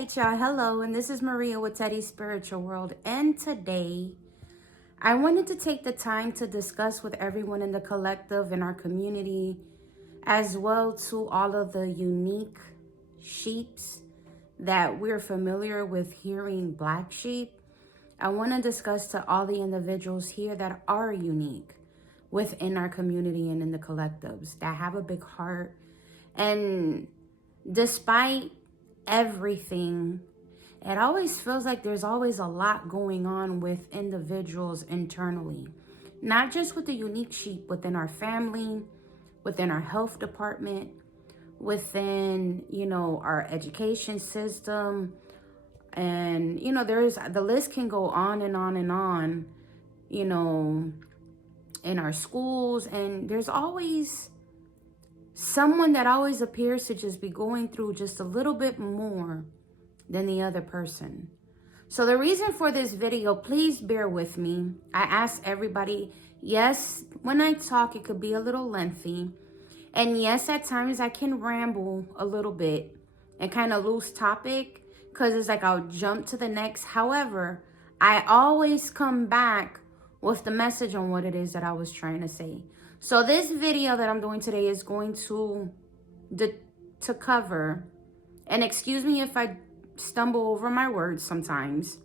right, y'all. Hello, and this is Maria with Teddy's Spiritual World. And today, I wanted to take the time to discuss with everyone in the collective, in our community, as well to all of the unique sheeps that we're familiar with hearing black sheep. I want to discuss to all the individuals here that are unique within our community and in the collectives that have a big heart. And despite everything, it always feels like there's always a lot going on with individuals internally, not just with the unique sheep within our family, within our health department, within, our education system. And, there's the list can go on and on and on, in our schools. And there's always someone that always appears to just be going through just a little bit more than the other person. So the reason for this video, please bear with me. I ask everybody, yes, when I talk, it could be a little lengthy. And yes, at times I can ramble a little bit and kind of lose topic because it's like I'll jump to the next. However, I always come back with the message on what it is that I was trying to say. So this video that I'm doing today is going to cover, and excuse me if I stumble over my words sometimes.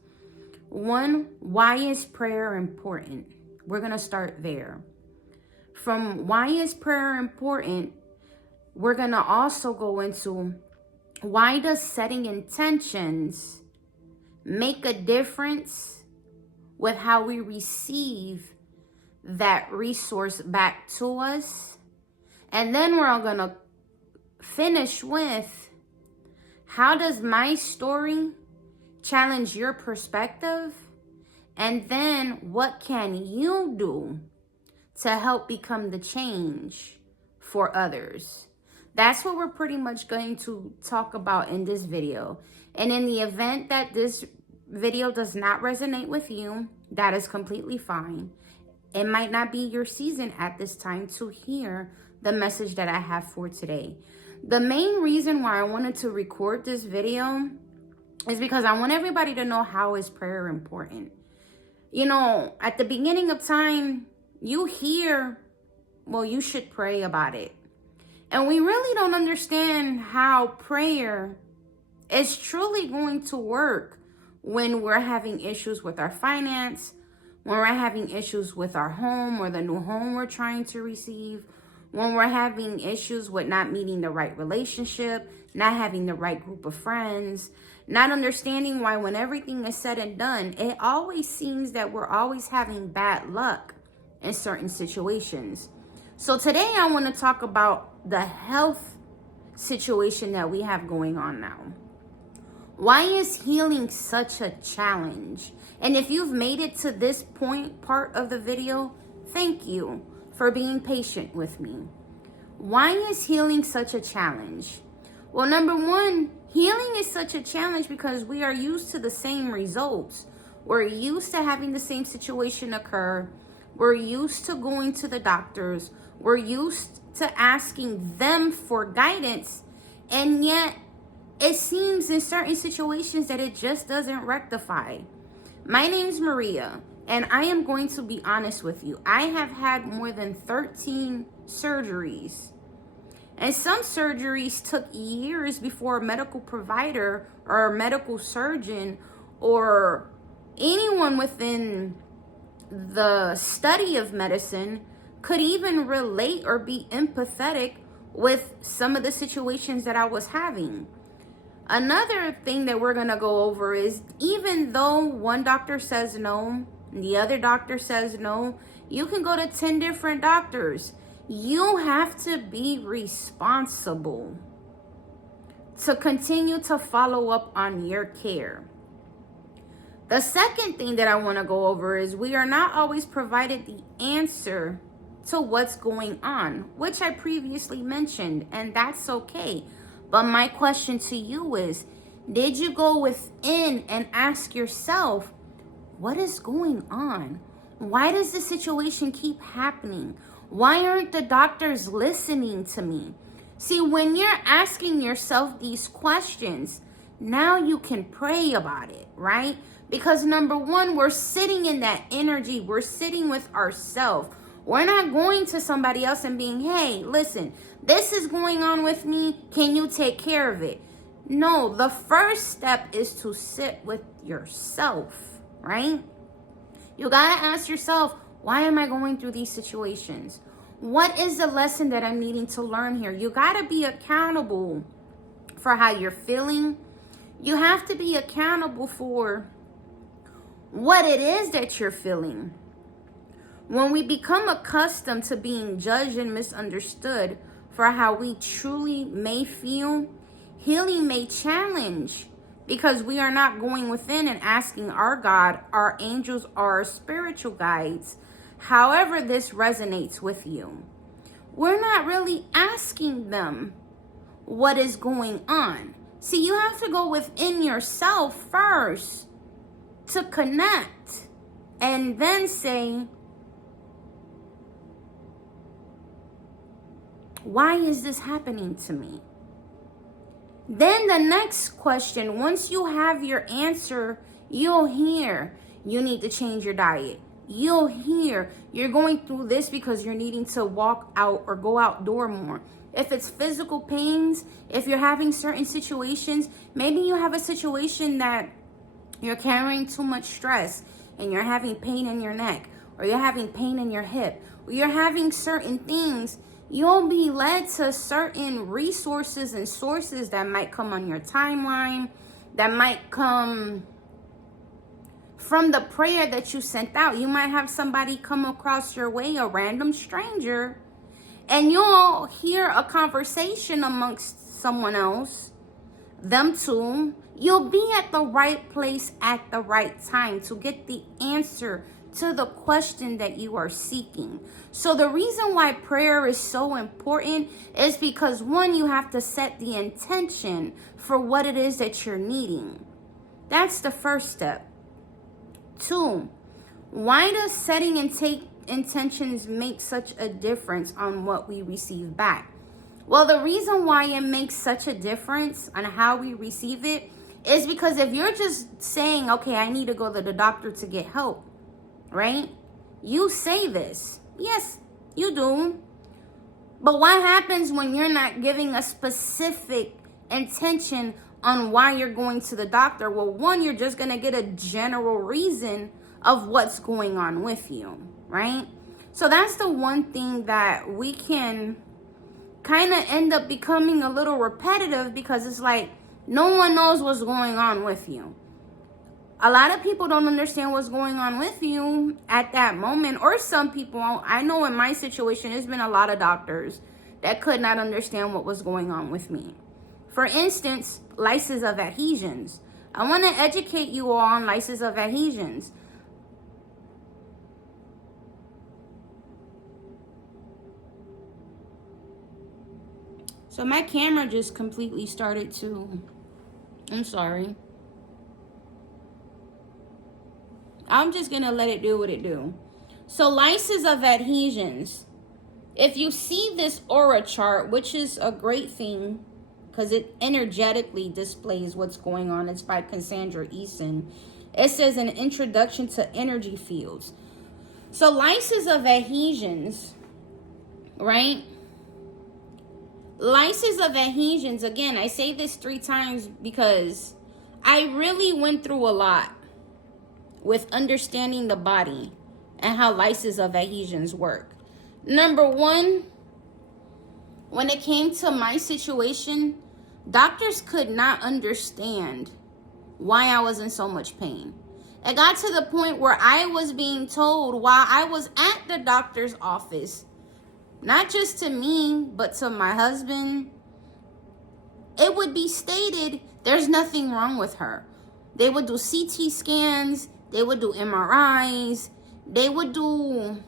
One, why is prayer important? We're going to start there. From why is prayer important, we're going to also go into why does setting intentions make a difference with how we receive that resource back to us. And then we're all gonna finish with how does my story challenge your perspective, and then what can you do to help become the change for others. That's what we're pretty much going to talk about in this video. And in the event that this video does not resonate with you, that is completely fine. It might not be your season at this time to hear the message that I have for today. The main reason why I wanted to record this video is because I want everybody to know how is prayer important. At the beginning of time, you hear, well, you should pray about it. And we really don't understand how prayer is truly going to work when we're having issues with our finance, when we're having issues with our home or the new home we're trying to receive, when we're having issues with not meeting the right relationship, not having the right group of friends, not understanding why when everything is said and done, it always seems that we're always having bad luck in certain situations. So today I want to talk about the health situation that we have going on now. Why is healing such a challenge? And if you've made it to this part of the video, thank you for being patient with me. Why is healing such a challenge? Well, number one, healing is such a challenge because we are used to the same results. We're used to having the same situation occur. We're used to going to the doctors. We're used to asking them for guidance. And yet, it seems in certain situations that it just doesn't rectify. My name's Maria, and I am going to be honest with you. I have had more than 13 surgeries. And some surgeries took years before a medical provider or a medical surgeon or anyone within the study of medicine could even relate or be empathetic with some of the situations that I was having. Another thing that we're going to go over is even though one doctor says no, and the other doctor says no, you can go to 10 different doctors. You have to be responsible to continue to follow up on your care. The second thing that I want to go over is we are not always provided the answer to what's going on, which I previously mentioned, and that's okay. But my question to you is, did you go within and ask yourself, what is going on? Why does this situation keep happening? Why aren't the doctors listening to me? See, when you're asking yourself these questions, Now you can pray about it, right? Because number one, we're sitting in that energy. We're sitting with ourselves. We're not going to somebody else and being, hey, listen, this is going on with me. Can you take care of it? No, the first step is to sit with yourself, right? You got to ask yourself, why am I going through these situations? What is the lesson that I'm needing to learn here? You got to be accountable for how you're feeling. You have to be accountable for what it is that you're feeling. When we become accustomed to being judged and misunderstood for how we truly may feel, healing may challenge because we are not going within and asking our God, our angels, our spiritual guides, however this resonates with you. We're not really asking them what is going on. See, you have to go within yourself first to connect and then say, why is this happening to me? Then the next question, once you have your answer, you'll hear you need to change your diet. You'll hear you're going through this because you're needing to walk out or go outdoor more. If it's physical pains, if you're having certain situations, maybe you have a situation that you're carrying too much stress and you're having pain in your neck, or you're having pain in your hip, or you're having certain things, you'll be led to certain resources and sources that might come on your timeline, that might come from the prayer that you sent out. You might have somebody come across your way, a random stranger, and you'll hear a conversation amongst someone else, them too. You'll be at the right place at the right time to get the answer to the question that you are seeking. So the reason why prayer is so important is because, one, you have to set the intention for what it is that you're needing. That's the first step. 2, why does setting and take intentions make such a difference on what we receive back? Well, the reason why it makes such a difference on how we receive it is because if you're just saying, okay, I need to go to the doctor to get help, right? You say this. Yes, you do. But what happens when you're not giving a specific intention on why you're going to the doctor? Well, one, you're just going to get a general reason of what's going on with you, right? So that's the one thing that we can kind of end up becoming a little repetitive, because it's like no one knows what's going on with you. A lot of people don't understand what's going on with you at that moment, or some people, I know in my situation, there's been a lot of doctors that could not understand what was going on with me. For instance, lysis of adhesions. I want to educate you all on lysis of adhesions. So my camera just completely started to, I'm sorry. I'm just going to let it do what it do. So lysis of adhesions. If you see this aura chart, which is a great thing because it energetically displays what's going on. It's by Cassandra Eason. It says an introduction to energy fields. So lysis of adhesions, right? Lysis of adhesions, again, I say this 3 times because I really went through a lot with understanding the body and how lysis of adhesions work. Number 1, when it came to my situation, doctors could not understand why I was in so much pain. It got to the point where I was being told while I was at the doctor's office, not just to me, but to my husband, it would be stated there's nothing wrong with her. They would do CT scans, they would do MRIs, they would do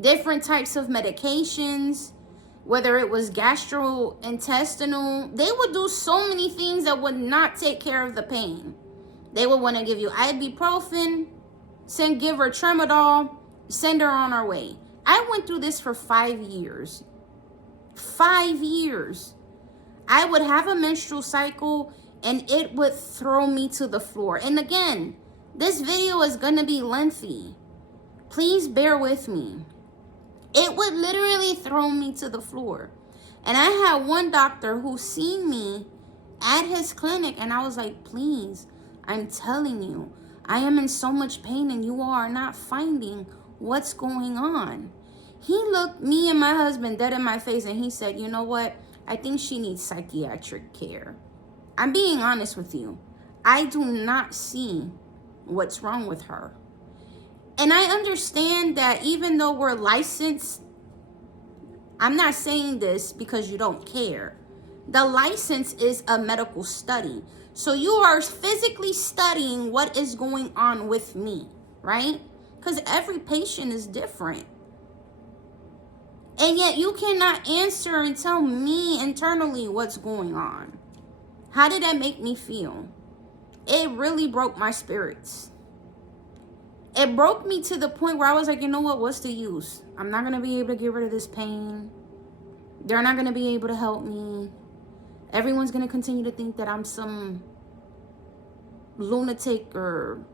different types of medications, whether it was gastrointestinal. They would do so many things that would not take care of the pain. They would want to give you ibuprofen, give her tramadol, send her on her way. I went through this for 5 years. 5 years. I would have a menstrual cycle and it would throw me to the floor. And again, this video is going to be lengthy. Please bear with me. It would literally throw me to the floor. And I had one doctor who seen me at his clinic, and I was like, please, I'm telling you, I am in so much pain and you are not finding what's going on. He looked me and my husband dead in my face and he said, you know what? I think she needs psychiatric care. I'm being honest with you. I do not see what's wrong with her. And I understand that even though we're licensed, I'm not saying this because you don't care. The license is a medical study. So you are physically studying what is going on with me, right? Because every patient is different. And yet you cannot answer and tell me internally what's going on. How did that make me feel? It really broke my spirits. It broke me to the point where I was like, you know what? What's the use? I'm not going to be able to get rid of this pain. They're not going to be able to help me. Everyone's going to continue to think that I'm some lunatic or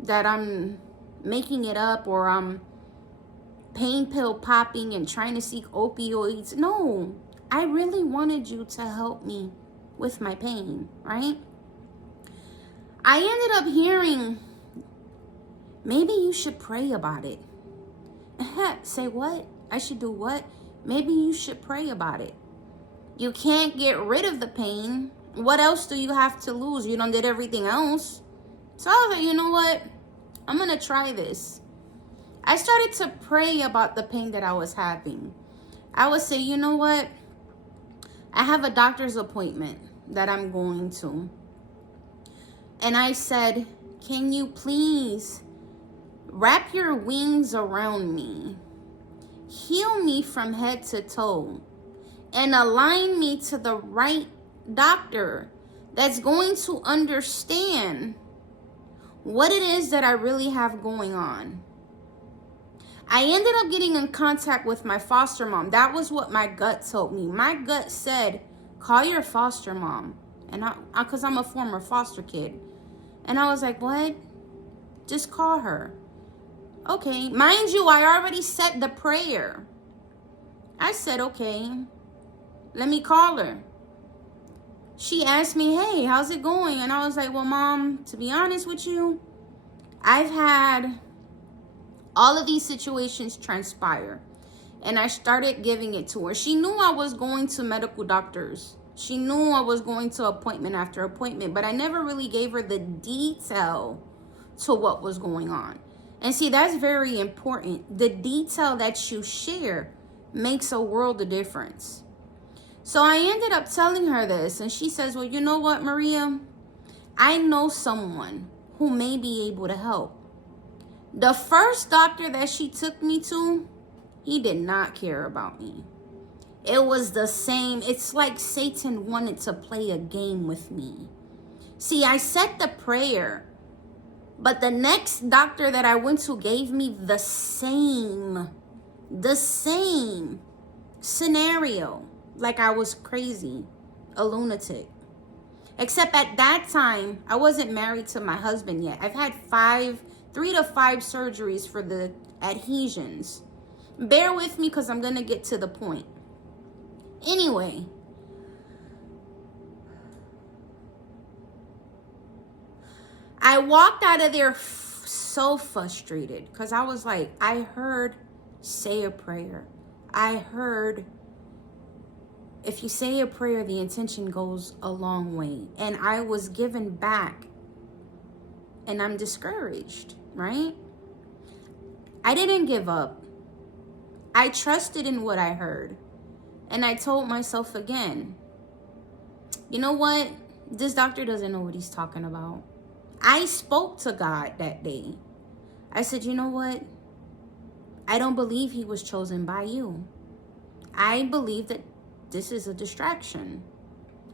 that I'm making it up or I'm pain pill popping and trying to seek opioids. No, I really wanted you to help me with my pain, right? I ended up hearing, maybe you should pray about it. Say what? I should do what? Maybe you should pray about it. You can't get rid of the pain. What else do you have to lose? You done did everything else. So I was like, you know what? I'm going to try this. I started to pray about the pain that I was having. I would say, you know what? I have a doctor's appointment that I'm going to. And I said, can you please wrap your wings around me? Heal me from head to toe. And align me to the right doctor that's going to understand what it is that I really have going on. I ended up getting in contact with my foster mom. That was what my gut told me. My gut said, call your foster mom. And because I'm a former foster kid. And I was like, what? Just call her. Okay. Mind you, I already said the prayer. I said, okay, let me call her. She asked me, hey, how's it going? And I was like, well, Mom, to be honest with you, I've had all of these situations transpire. And I started giving it to her. She knew I was going to medical doctors. She knew I was going to appointment after appointment. But I never really gave her the detail to what was going on. And see, that's very important. The detail that you share makes a world of difference. So I ended up telling her this. And she says, well, you know what, Maria? I know someone who may be able to help. The first doctor that she took me to, he did not care about me. It was the same. It's like Satan wanted to play a game with me. See, I said the prayer, but the next doctor that I went to gave me the same scenario. Like I was crazy, a lunatic. Except at that time, I wasn't married to my husband yet. I've had 3 to 5 surgeries for the adhesions. Bear with me because I'm going to get to the point. Anyway, I walked out of there so frustrated because I was like, I heard say a prayer. I heard if you say a prayer, the intention goes a long way. And I was given back and I'm discouraged, right? I didn't give up. I trusted in what I heard. And I told myself again, you know what? This doctor doesn't know what he's talking about. I spoke to God that day. I said, you know what? I don't believe he was chosen by you. I believe that this is a distraction.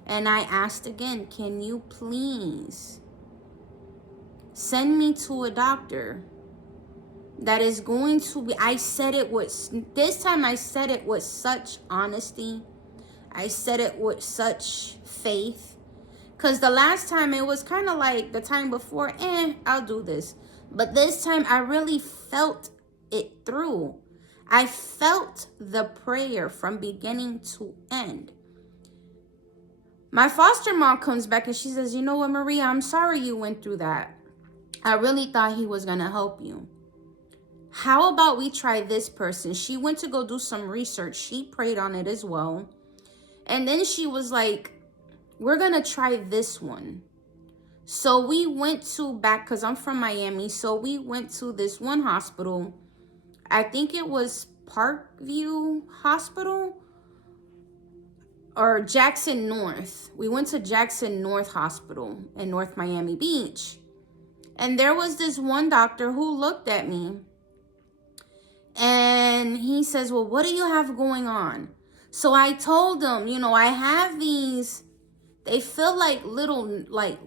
And I asked again, can you please send me to a doctor that is going to be, this time I said it with such honesty. I said it with such faith. Because the last time it was kind of like the time before, I'll do this. But this time I really felt it through. I felt the prayer from beginning to end. My foster mom comes back and she says, you know what, Maria, I'm sorry you went through that. I really thought he was going to help you. How about we try this person? She went to go do some research. She prayed on it as well. And then she was like, we're going to try this one. So we went to back, because I'm from Miami. So we went to this one hospital. I think it was Parkview Hospital or Jackson North. We went to Jackson North Hospital in North Miami Beach. And there was this one doctor who looked at me. And he says, well, what do you have going on? So I told him, you know, I have these, they feel like little, like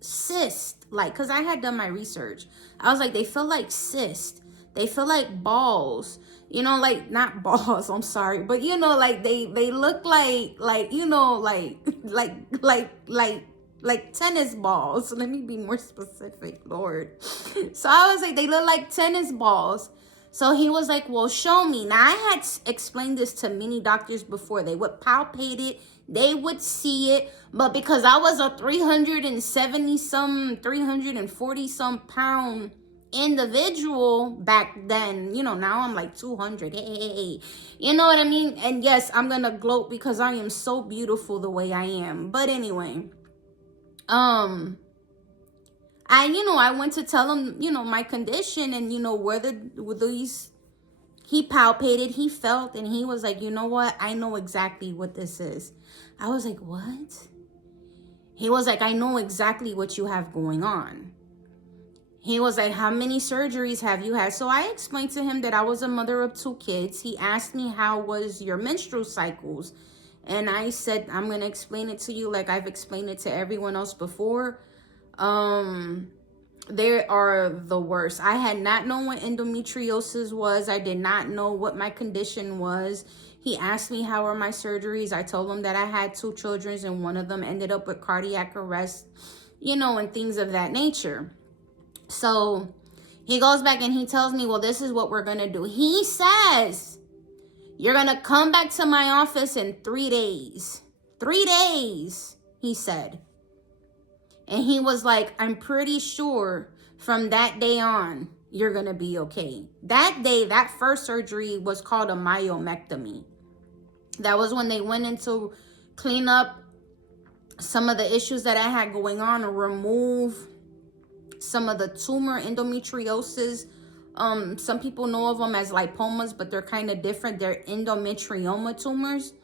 cysts, like, because I had done my research. I was like, they feel like cysts. They feel like balls, you know, like, not balls, I'm sorry. But, you know, like, they look like, you know, like tennis balls. Let me be more specific, Lord. So I was like, they look like tennis balls. So he was like, well, show me. Now, I had explained this to many doctors before. They would palpate it. They would see it. But because I was a 340-some pound individual back then, you know, now I'm like 200. Hey. You know what I mean? And yes, I'm going to gloat because I am so beautiful the way I am. But anyway, I went to tell him, you know, my condition and, you know, he palpated, he felt, and he was like, you know what? I know exactly what this is. I was like, what? He was like, I know exactly what you have going on. He was like, how many surgeries have you had? So I explained to him that I was a mother of 2 kids. He asked me, how was your menstrual cycles? And I said, I'm going to explain it to you like I've explained it to everyone else before. They are the worst. I had not known what endometriosis was. I did not know what my condition was. He asked me how are my surgeries. I told him that I had 2 children and one of them ended up with cardiac arrest, you know, and things of that nature. So he goes back and he tells me, well, this is what we're going to do. He says, you're going to come back to my office in 3 days. 3 days, he said. And he was like, I'm pretty sure from that day on, you're going to be okay. That day, that first surgery was called a myomectomy. That was when they went in to clean up some of the issues that I had going on and remove some of the tumor endometriosis. Some people know of them as lipomas, but they're kind of different. They're endometrioma tumors.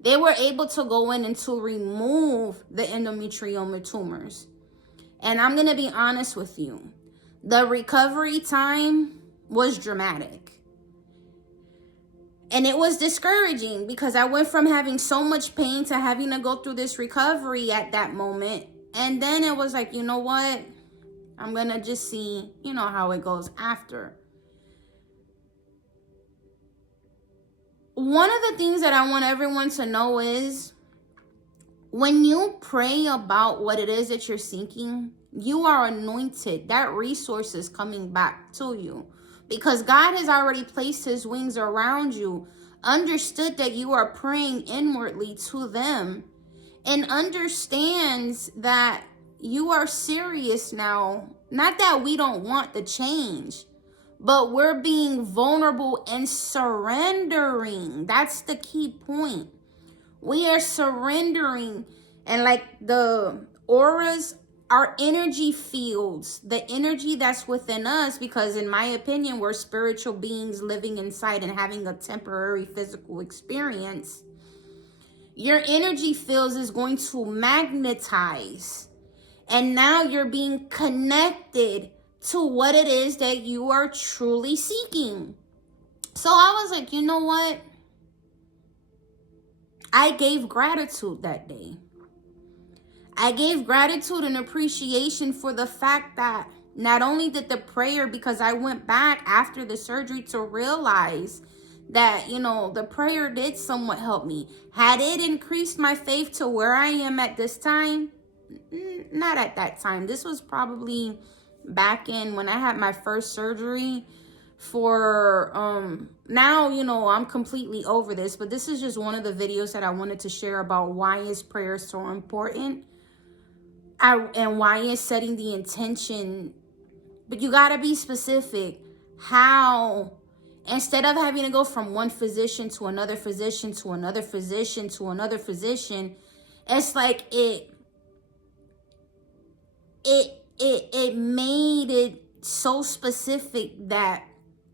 They were able to go in and to remove the endometrioma tumors. And I'm going to be honest with you. The recovery time was dramatic. And it was discouraging because I went from having so much pain to having to go through this recovery at that moment. And then it was like, you know what? I'm going to just see, you know, how it goes after. One of the things that I want everyone to know is when you pray about what it is that you're seeking, you are anointed. That resource is coming back to you because God has already placed his wings around you, understood that you are praying inwardly to them, and understands that you are serious now. Not that we don't want the change, but we're being vulnerable and surrendering. That's the key point. We are surrendering. And like the auras, our energy fields, the energy that's within us, because in my opinion, we're spiritual beings living inside and having a temporary physical experience. Your energy fields is going to magnetize. And now you're being connected to what it is that you are truly seeking. So I was like, you know what? I gave gratitude that day. I gave gratitude and appreciation for the fact that not only did the prayer, because I went back after the surgery to realize that, you know, the prayer did somewhat help me. Had it increased my faith to where I am at this time? not at that time. This was probably back in when I had my first surgery for, now, you know, I'm completely over this, but this is just one of the videos that I wanted to share about why is prayer so important, and why is setting the intention. But you got to be specific. How, instead of having to go from one physician to another physician to another physician to another physician, it's like it made it so specific that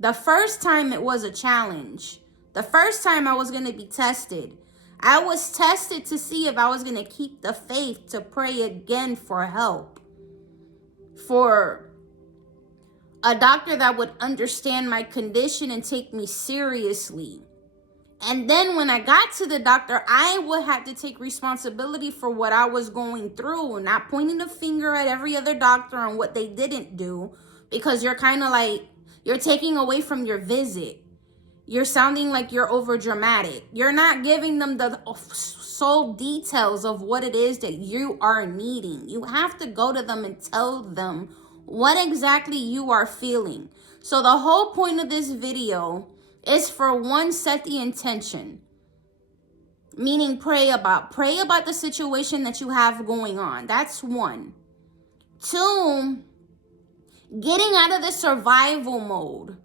the first time it was a challenge. The first time I was going to be tested. I was tested to see if I was going to keep the faith to pray again for help. For a doctor that would understand my condition and take me seriously. And then when I got to the doctor, I would have to take responsibility for what I was going through, not pointing a finger at every other doctor on what they didn't do, because you're kind of like, you're taking away from your visit. You're sounding like you're over dramatic. You're not giving them the sole details of what it is that you are needing. You have to go to them and tell them what exactly you are feeling. So the whole point of this video is for one, set the intention. Meaning pray about the situation that you have going on. That's one. Two, getting out of the survival mode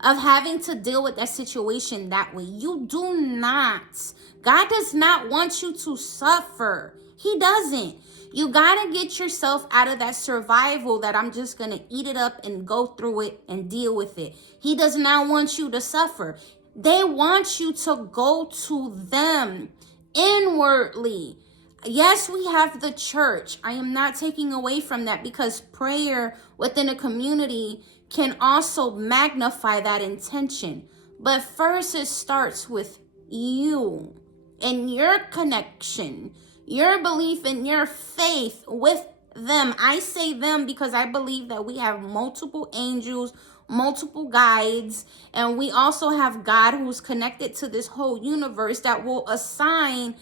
of having to deal with that situation that way. You do not. God does not want you to suffer. He doesn't. You gotta get yourself out of that survival that I'm just gonna eat it up and go through it and deal with it. He does not want you to suffer. They want you to go to them inwardly. Yes, we have the church. I am not taking away from that, because prayer within a community can also magnify that intention. But first, it starts with you and your connection, your belief and your faith with them. I say them because I believe that we have multiple angels, multiple guides, and we also have God who's connected to this whole universe that will assign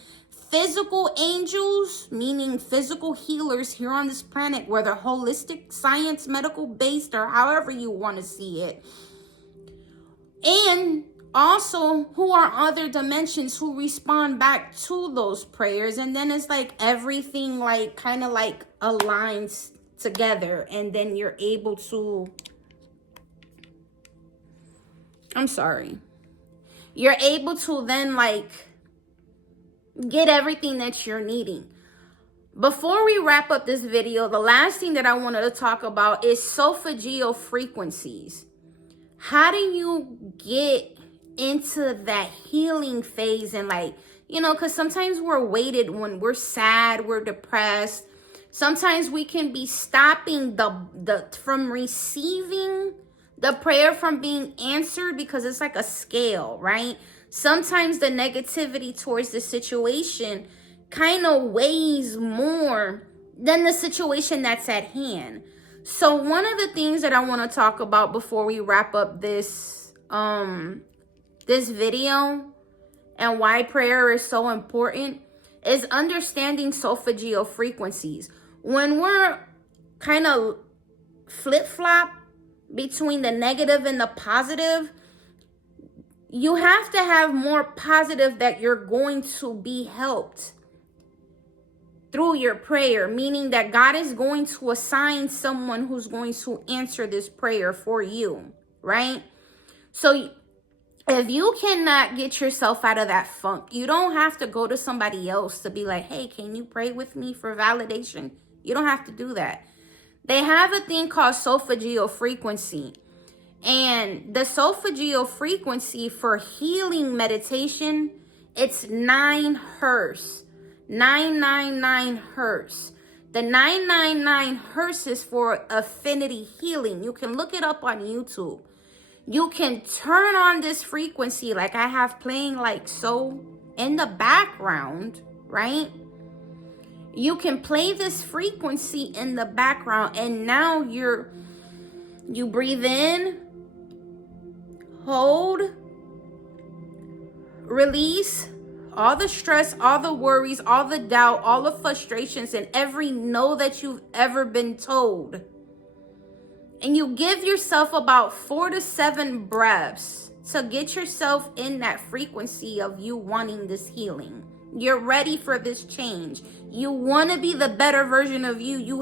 physical angels, meaning physical healers here on this planet, whether holistic, science, medical based, or however you want to see it. And also who are other dimensions who respond back to those prayers. And then it's like everything like kind of like aligns together, and then you're able to, you're able to then like get everything that you're needing. Before we wrap up this video, the last thing that I wanted to talk about is solfeggio frequencies. How do you get into that healing phase? And like, you know, because sometimes we're weighted when we're sad, we're depressed. Sometimes we can be stopping the from receiving the prayer from being answered, because it's like a scale, right? Sometimes the negativity towards the situation kind of weighs more than the situation that's at hand. So one of the things that I want to talk about before we wrap up this this video and why prayer is so important is understanding solfeggio frequencies. When we're kind of flip-flop between the negative and the positive, you have to have more positive that you're going to be helped through your prayer, meaning that God is going to assign someone who's going to answer this prayer for you, right? So if you cannot get yourself out of that funk, you don't have to go to somebody else to be like, hey, can you pray with me for validation? You don't have to do that. They have a thing called solfeggio frequency. And the solfeggio frequency for healing meditation, it's 9 hertz. 999 hertz. The 999 hertz is for affinity healing. You can look it up on YouTube. You can turn on this frequency like I have playing like so in the background, right? You can play this frequency in the background, and now you breathe in, hold, release, all the stress, all the worries, all the doubt, all the frustrations, and every no that you've ever been told. And you give yourself about 4 to 7 breaths to get yourself in that frequency of you wanting this healing. You're ready for this change. You want to be the better version of you. You're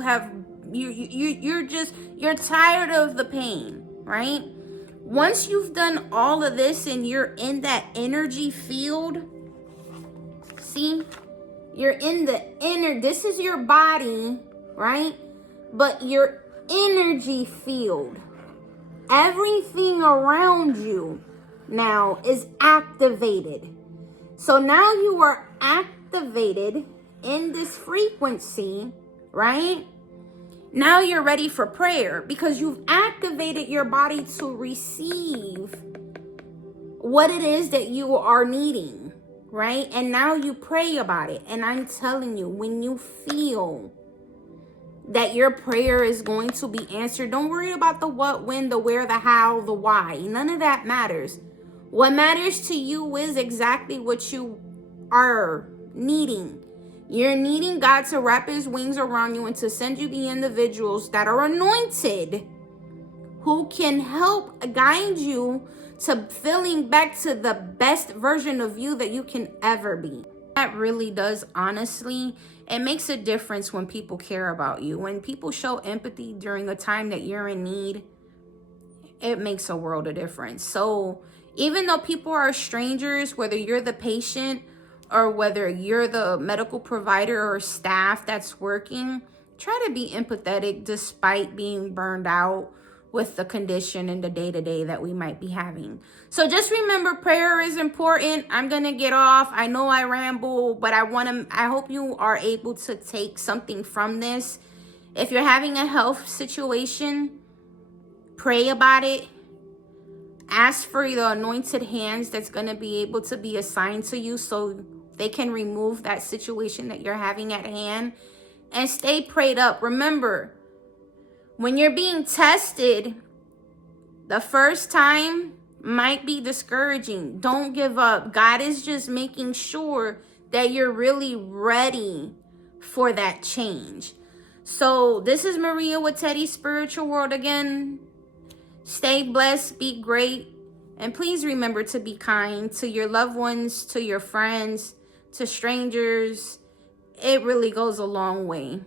tired of the pain, right? Once you've done all of this and you're in that energy field, see, you're in the inner, this is your body, right? But your energy field, everything around you now is activated. So now you are activated in this frequency, right? Now you're ready for prayer because you've activated your body to receive what it is that you are needing, right? And now you pray about it. And I'm telling you, when you feel that your prayer is going to be answered, don't worry about the what, when, the where, the how, the why. None of that matters. What matters to you is exactly what you are needing. You're needing God to wrap his wings around you and to send you the individuals that are anointed who can help guide you to feeling back to the best version of you that you can ever be. That really does, honestly, it makes a difference when people care about you. When people show empathy during a time that you're in need, it makes a world of difference. So even though people are strangers, whether you're the patient or whether you're the medical provider or staff that's working, try to be empathetic despite being burned out with the condition and the day-to-day that we might be having. So just remember, prayer is important. I'm going to get off. I know I ramble, but I hope you are able to take something from this. If you're having a health situation, pray about it. Ask for the anointed hands that's going to be able to be assigned to you so they can remove that situation that you're having at hand. And stay prayed up. Remember, when you're being tested, the first time might be discouraging. Don't give up. God is just making sure that you're really ready for that change. So this is Maria with Teddy's Spiritual World again. Stay blessed, be great, and please remember to be kind to your loved ones, to your friends, to strangers. It really goes a long way.